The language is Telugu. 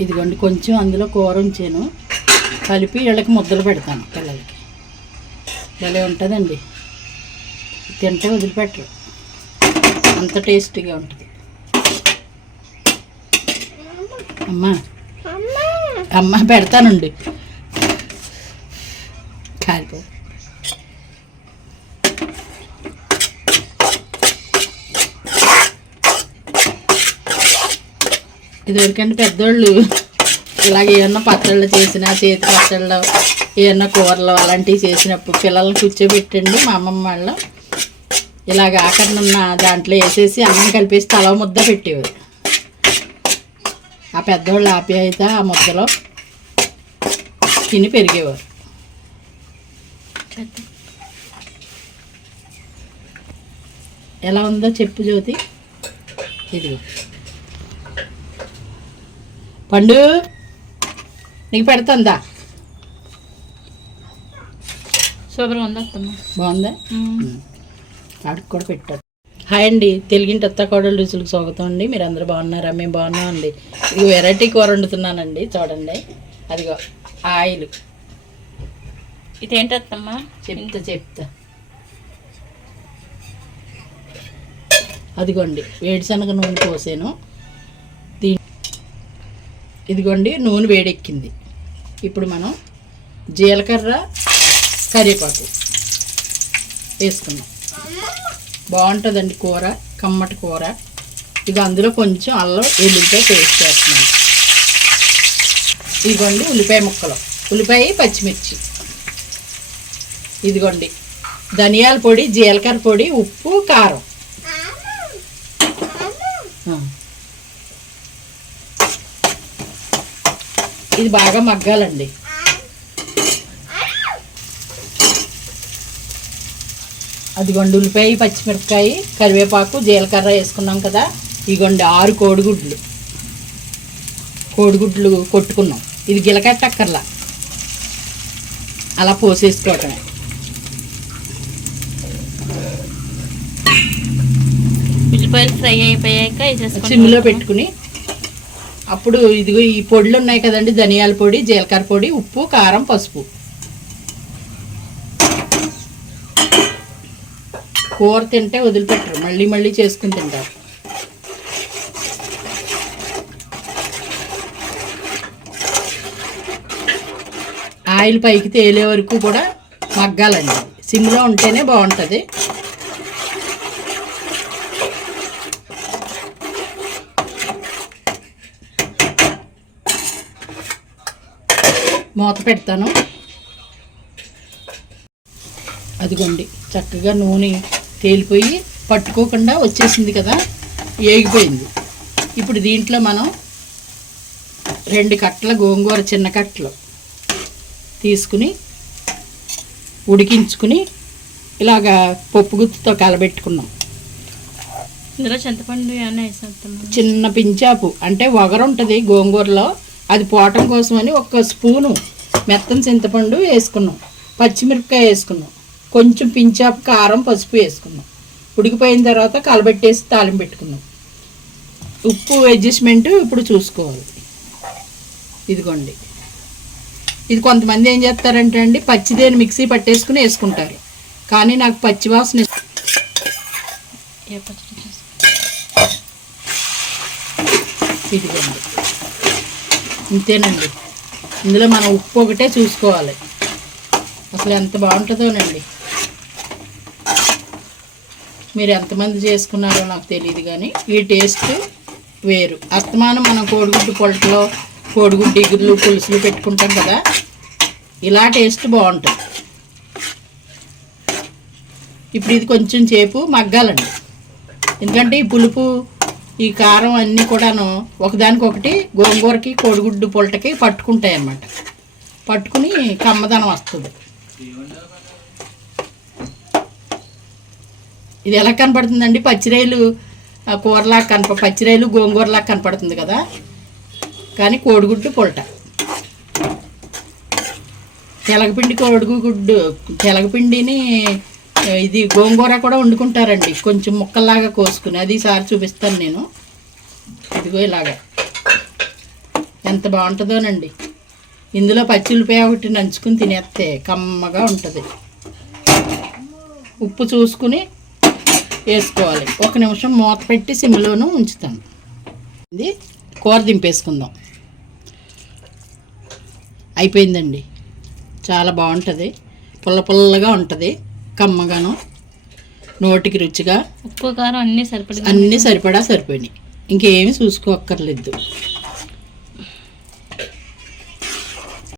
ఇదిగోండి కొంచెం అందులో కూర ఉంచాను. కలిపి వీళ్ళకి ముద్దలు పెడతాను పిల్లలకి. భలే ఉంటుందండి. తింటే వదిలిపెట్టరు. అంత టేస్టీగా ఉంటుంది. అమ్మా. అమ్మ. పెడతానండి. కాలిపో. ఇదివరకంటే పెద్దోళ్ళు ఇలాగ ఏమన్నా పచ్చళ్ళు చేసినా చేతి పచ్చళ్ళు ఏమన్నా కూరలు అలాంటివి చేసినప్పుడు పిల్లల్ని కూర్చోబెట్టండి మా అమ్మమ్మ వాళ్ళు. ఇలాగ ఆకరనున్న దాంట్లో వేసేసి అన్నం కలిపేసి తల ముద్ద పెట్టేవారు. ఆ పెద్దోళ్ళ ఆప్యాయత ఆ ముద్దలో తిని పెరిగేవారు. ఎలా ఉందో చెప్పు జ్యోతి. ఇదిగో. పండు నీకు పెడతాందా? సూపర్గా ఉంది అత్తమ్మ. బాగుందా? ఆడికి కూడా పెట్టారు హాయ్ అండి తెలుగింటి అత్త కోడలు రుచులకు స్వాగతం అండి. మీరు అందరూ బాగున్నారా? మేము బాగున్నాం అండి. ఇది వెరైటీ కూర వండుతున్నానండి చూడండి. అదిగో ఆయిల్. ఇదేంటి అత్తమ్మ? చెప్తా చెప్తా. అదిగోండి వేడిశనగ నూనె పోసాను. ఇదిగోండి నూనె వేడెక్కింది. ఇప్పుడు మనం జీలకర్ర కరివేపాకు వేసుకున్నాం బాగుంటుందండి కూర కమ్మటి కూర. ఇక అందులో కొంచెం అల్లం ఎల్లుల్లిపాయ పేస్ట్ చేస్తున్నాను ఇదిగోండి ఉల్లిపాయ ముక్కలు. ఉల్లిపాయ పచ్చిమిర్చి. ఇదిగోండి. ధనియాల పొడి జీలకర్ర పొడి ఉప్పు కారం. ఇది బాగా మగ్గాలండి. అదిగోండి ఉల్లిపాయ పచ్చిమిరపకాయ కరివేపాకు జీలకర్ర వేసుకున్నాం కదా. ఇదిగోండి ఆరు కోడిగుడ్లు. కోడిగుడ్లు కొట్టుకున్నాం. ఇది గిలకట్టక్కర్లా అలా పోసేసుకోవటమే. ఉల్లిపాయలు ఫ్రై అయిపోయాక సిమ్లో పెట్టుకుని అప్పుడు ఇదిగో ఈ పొడులు ఉన్నాయి కదండి ధనియాల పొడి జీలకర్ర పొడి ఉప్పు కారం పసుపు. కూర తింటే వదిలిపెట్టరు మళ్ళీ మళ్ళీ చేసుకుని తింటారు. ఆయిల్ పైకి తేలే వరకు కూడా మగ్గాలండి. సిమ్లో ఉంటేనే బాగుంటుంది. మూత పెడతాను. అదిగోండి చక్కగా నూనె తేలిపోయి పట్టుకోకుండా వచ్చేసింది కదా ఏగిపోయింది. ఇప్పుడు దీంట్లో మనం రెండు కట్టల గోంగూర చిన్న కట్టలు తీసుకుని ఉడికించుకుని ఇలాగా పప్పు గుత్తితో కలబెట్టుకున్నాం. ఇందులో చింతపండు చిన్న పించాపు అంటే వగరు ఉంటుంది గోంగూరలో. అది పోవటం కోసమని ఒక స్పూను మెత్తని చింతపండు వేసుకున్నాం. పచ్చిమిరపకాయ వేసుకున్నాం. కొంచెం పించాపు కారం పసుపు వేసుకున్నాం. ఉడికిపోయిన తర్వాత కలబెట్టేసి తాలింపు పెట్టుకున్నాం. ఉప్పు అడ్జస్ట్మెంట్ ఇప్పుడు చూసుకోవాలి. ఇదిగోండి. ఇది కొంతమంది ఏం చేస్తారంటే అండి పచ్చిదేని మిక్సీ పట్టేసుకుని వేసుకుంటారు. కానీ నాకు పచ్చి వాసన ఇష్టం. ఏ పచ్చడి చేస్తాం ఇదిగోండి. ఇంతేనండి. ఇందులో మనం ఉప్పు ఒకటే చూసుకోవాలి. అసలు ఎంత బాగుంటుందోనండి మీరు ఎంతమంది చేసుకున్నారో నాకు తెలియదు కానీ ఈ టేస్ట్ వేరు. అస్తమానం మనం కోడిగుడ్డు పొలటలో కోడిగుడ్డు ఇగుర్లు పులుసులు పెట్టుకుంటాం కదా ఇలా టేస్ట్ బాగుంటుంది. ఇప్పుడు ఇది కొంచెం సేపు మగ్గాలండి. ఎందుకంటే ఈ పులుపు ఈ కారం అన్నీ కూడాను ఒకదానికొకటి గోంగూరకి కోడిగుడ్డు పొలటకి పట్టుకుంటాయి అన్నమాట పట్టుకుని కమ్మదనం వస్తుంది. ఇది ఎలా కనపడుతుందండి? పచ్చిరాయలు కూరలా కనప పచ్చిరాయలు గోంగూరలా కనపడుతుంది కదా? కానీ కోడిగుడ్డు పొలట. తెలగపిండి కోడిగుడ్డు తెలగపిండిని ఇది గోంగూర కూడా వండుకుంటారండి. కొంచెం ముక్కల్లాగా కోసుకుని అది ఈసారి చూపిస్తాను నేను. ఇదిగో ఇలాగా. ఎంత బాగుంటుందోనండి. ఇందులో పచ్చి ఉల్లిపాయ ఒకటి నంచుకుని తినేస్తే కమ్మగా ఉంటుంది. ఉప్పు చూసుకుని వేసుకోవాలి. ఒక నిమిషం మూత పెట్టి సిమ్లోనూ ఉంచుతాను. ఇది కూర దింపేసుకుందాం. అయిపోయిందండి. చాలా బాగుంటుంది. పుల్ల పుల్లగా ఉంటుంది. కమ్మగాను నోటికి రుచిగా ఉప్పు కారం అన్నీ సరిపడి అన్నీ సరిపడా సరిపోయినాయి. ఇంకేమీ చూసుకోక్కర్లేదు.